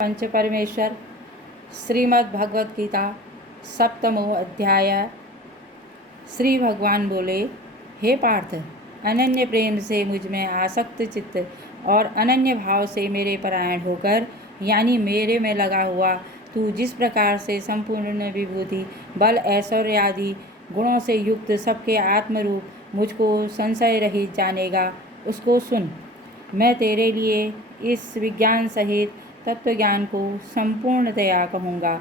पंच परमेश्वर। श्रीमद् भगवत गीता सप्तमो अध्याय। श्री भगवान बोले, हे पार्थ, अनन्य प्रेम से मुझ में आसक्त चित्त और अनन्य भाव से मेरे परायण होकर, यानी मेरे में लगा हुआ, तू जिस प्रकार से संपूर्ण विभूति, बल, ऐश्वर्य आदि गुणों से युक्त सबके आत्मरूप मुझको संशय रहित जानेगा, उसको सुन। मैं तेरे लिए इस विज्ञान सहित तत्व ज्ञान को संपूर्णतया कहूँगा,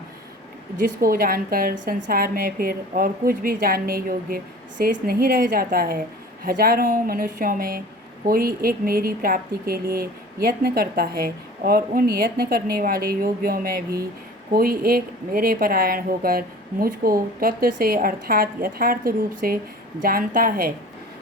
जिसको जानकर संसार में फिर और कुछ भी जानने योग्य शेष नहीं रह जाता है। हजारों मनुष्यों में कोई एक मेरी प्राप्ति के लिए यत्न करता है, और उन यत्न करने वाले योगियों में भी कोई एक मेरे परायण होकर मुझको तत्व से अर्थात यथार्थ रूप से जानता है।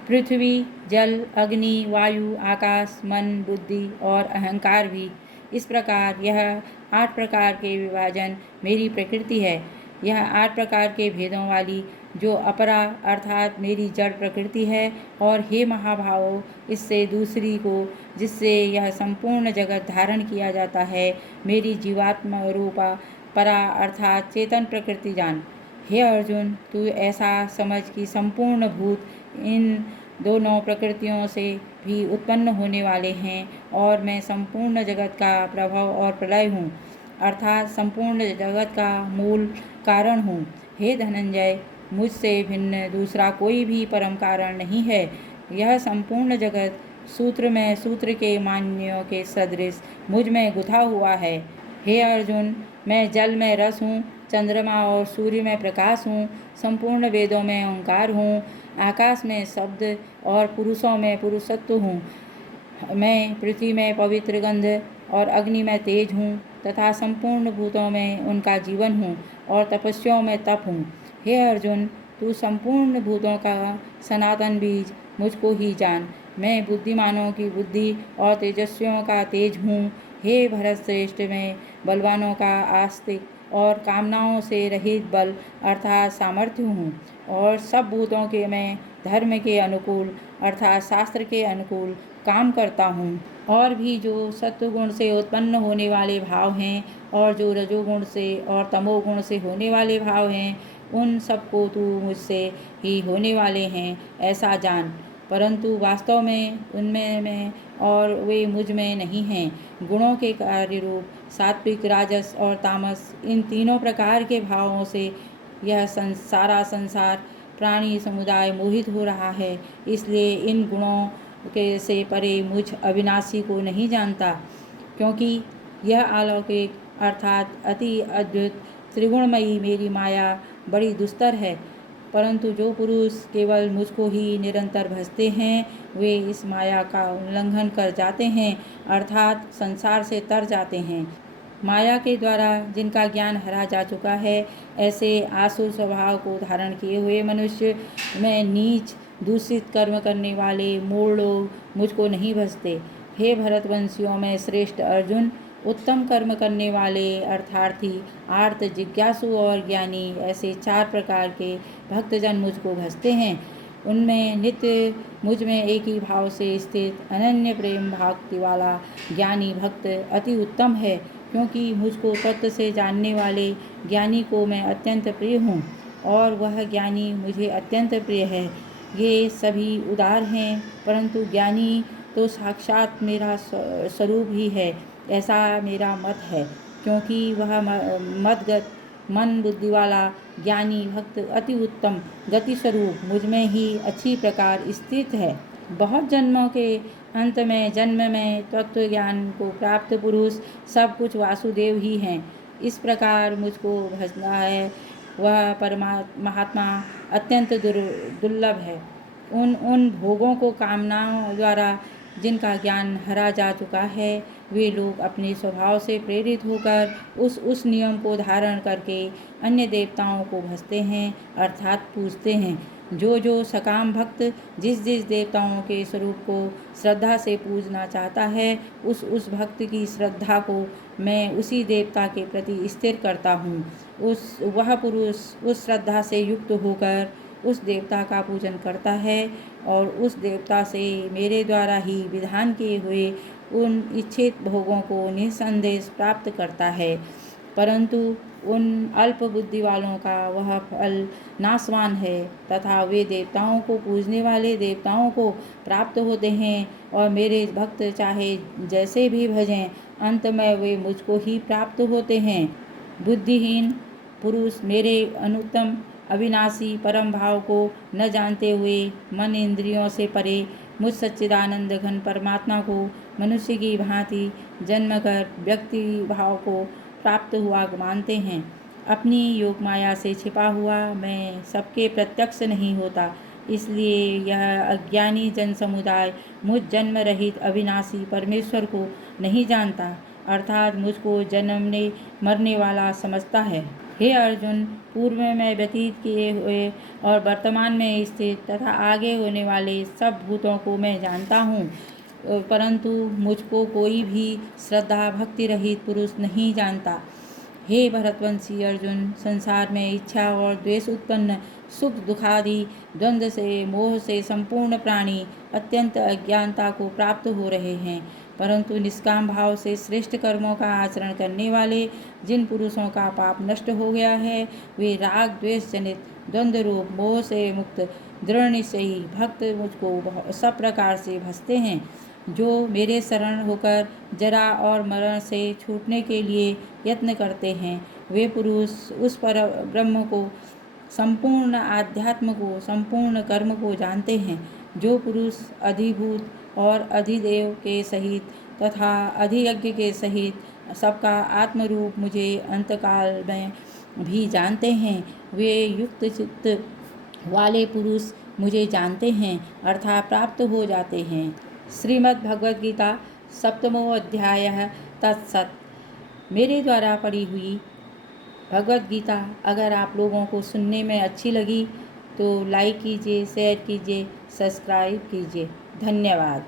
पृथ्वी, जल, अग्नि, वायु, आकाश, मन, बुद्धि और अहंकार भी इस प्रकार, यह 8 प्रकार के विभाजन मेरी प्रकृति है। यह 8 प्रकार के भेदों वाली जो अपरा अर्थात मेरी जड़ प्रकृति है, और हे महाभावों, इससे दूसरी को जिससे यह संपूर्ण जगत धारण किया जाता है, मेरी जीवात्मा रूपा परा अर्थात चेतन प्रकृति जान। हे अर्जुन, तू ऐसा समझ कि संपूर्ण भूत इन दोनों प्रकृतियों से भी उत्पन्न होने वाले हैं, और मैं संपूर्ण जगत का प्रभाव और प्रलय हूँ, अर्थात संपूर्ण जगत का मूल कारण हूँ। हे धनंजय, मुझसे भिन्न दूसरा कोई भी परम कारण नहीं है। यह संपूर्ण जगत सूत्र में सूत्र के मान्यों के सदृश मुझ में गुथा हुआ है। हे अर्जुन, मैं जल में रस हूँ, चंद्रमा और सूर्य में प्रकाश हूँ, संपूर्ण वेदों में ओंकार हूँ, आकाश में शब्द और पुरुषों में पुरुषत्व हूँ। मैं पृथ्वी में पवित्र गंध और अग्नि में तेज हूँ, तथा संपूर्ण भूतों में उनका जीवन हूँ, और तपस्याओं में तप हूँ। हे अर्जुन, तू संपूर्ण भूतों का सनातन बीज मुझको ही जान। मैं बुद्धिमानों की बुद्धि और तेजस्वियों का तेज हूँ। हे भरत श्रेष्ठ, मैं बलवानों का आस्तिक और कामनाओं से रहित बल अर्थात सामर्थ्य हूँ, और सब भूतों के मैं धर्म के अनुकूल अर्थात शास्त्र के अनुकूल काम करता हूँ। और भी जो सत्वगुण से उत्पन्न होने वाले भाव हैं, और जो रजोगुण से और तमोगुण से होने वाले भाव हैं, उन सबको तू मुझसे ही होने वाले हैं ऐसा जान, परंतु वास्तव में उनमें मैं और वे मुझ में नहीं हैं। गुणों के कार्य रूप सात्विक, राजस और तामस, इन तीनों प्रकार के भावों से यह सारा संसार प्राणी समुदाय मोहित हो रहा है। इसलिए इन गुणों के से परे मुझ अविनाशी को नहीं जानता, क्योंकि यह अलौकिक अर्थात अति अद्भुत त्रिगुणमयी मेरी माया बड़ी दुस्तर है। परंतु जो पुरुष केवल मुझको ही निरंतर भजते हैं, वे इस माया का उल्लंघन कर जाते हैं, अर्थात संसार से तर जाते हैं। माया के द्वारा जिनका ज्ञान हरा जा चुका है, ऐसे आसुर स्वभाव को धारण किए हुए मनुष्य में नीच दूषित कर्म करने वाले मूढ़ लोग मुझको नहीं भजते। हे भरतवंशियों में श्रेष्ठ अर्जुन, उत्तम कर्म करने वाले अर्थार्थी, आर्त, जिज्ञासु और ज्ञानी, ऐसे 4 प्रकार के भक्तजन मुझको भजते हैं। उनमें नित्य मुझ में एक ही भाव से स्थित अनन्य प्रेम भक्ति वाला ज्ञानी भक्त अति उत्तम है, क्योंकि मुझको तत्व से जानने वाले ज्ञानी को मैं अत्यंत प्रिय हूँ, और वह ज्ञानी मुझे अत्यंत प्रिय है। ये सभी उदार हैं, परंतु ज्ञानी तो साक्षात मेरा स्वरूप ही है, ऐसा मेरा मत है, क्योंकि वह मदगत मन बुद्धि वाला ज्ञानी भक्त अति उत्तम गति स्वरूप मुझ में ही अच्छी प्रकार स्थित है। बहुत जन्मों के अंत में जन्म में तत्व ज्ञान को प्राप्त पुरुष सब कुछ वासुदेव ही हैं। इस प्रकार मुझको भजना है, वह महात्मा अत्यंत दुर्लभ है। उन भोगों को कामनाओं द्वारा जिनका ज्ञान हरा जा चुका है, वे लोग अपने स्वभाव से प्रेरित होकर उस नियम को धारण करके अन्य देवताओं को भजते हैं अर्थात पूजते हैं। जो सकाम भक्त जिस देवताओं के स्वरूप को श्रद्धा से पूजना चाहता है, उस भक्त की श्रद्धा को मैं उसी देवता के प्रति स्थिर करता हूँ। वह पुरुष उस श्रद्धा से युक्त होकर उस देवता का पूजन करता है, और उस देवता से मेरे द्वारा ही विधान किए हुए उन इच्छित भोगों को निसंदेह प्राप्त करता है, परंतु उन अल्प बुद्धि वालों का वह फल नाशवान है तथा वे देवताओं को पूजने वाले देवताओं को प्राप्त होते हैं और मेरे भक्त चाहे जैसे भी भजें अंत में वे मुझको ही प्राप्त होते हैं। बुद्धिहीन पुरुष मेरे अनुत्तम अविनाशी परम भाव को न जानते हुए मन इंद्रियों से परे मुझ सच्चिदानंद घन परमात्मा को मनुष्य की भांति जन्म कर व्यक्ति भाव को प्राप्त हुआ मानते हैं। अपनी योग माया से छिपा हुआ मैं सबके प्रत्यक्ष नहीं होता, इसलिए यह अज्ञानी जन समुदाय मुझ जन्म रहित अविनाशी परमेश्वर को नहीं जानता, अर्थात मुझको जन्मने मरने वाला समझता है। हे अर्जुन, पूर्व में व्यतीत किए हुए और वर्तमान में स्थित तथा आगे होने वाले सब भूतों को मैं जानता हूँ, परंतु मुझको कोई भी श्रद्धा भक्ति रहित पुरुष नहीं जानता। हे भरतवंशी अर्जुन, संसार में इच्छा और द्वेष उत्पन्न सुख दुखादि द्वंद्व से मोह से संपूर्ण प्राणी अत्यंत अज्ञानता को प्राप्त हो रहे हैं, परंतु निष्काम भाव से श्रेष्ठ कर्मों का आचरण करने वाले जिन पुरुषों का पाप नष्ट हो गया है, वे राग द्वेष जनित द्वंद्व रूप मोह से मुक्त दृढ़ निश्चयी भक्त मुझको सब प्रकार से भजते हैं। जो मेरे शरण होकर जरा और मरण से छूटने के लिए यत्न करते हैं, वे पुरुष उस पर ब्रह्म को, संपूर्ण आध्यात्म को, संपूर्ण कर्म को जानते हैं। जो पुरुष अधिभूत और अधिदेव के सहित तथा अधियज्ञ के सहित सबका आत्मरूप मुझे अंतकाल में भी जानते हैं, वे युक्त चित्त वाले पुरुष मुझे जानते हैं अर्थात प्राप्त हो जाते हैं। श्रीमद् भगवद गीता 7वां अध्याय तत्सत। मेरे द्वारा पढ़ी हुई भगवद गीता अगर आप लोगों को सुनने में अच्छी लगी तो लाइक कीजिए, शेयर कीजिए, सब्सक्राइब कीजिए। धन्यवाद।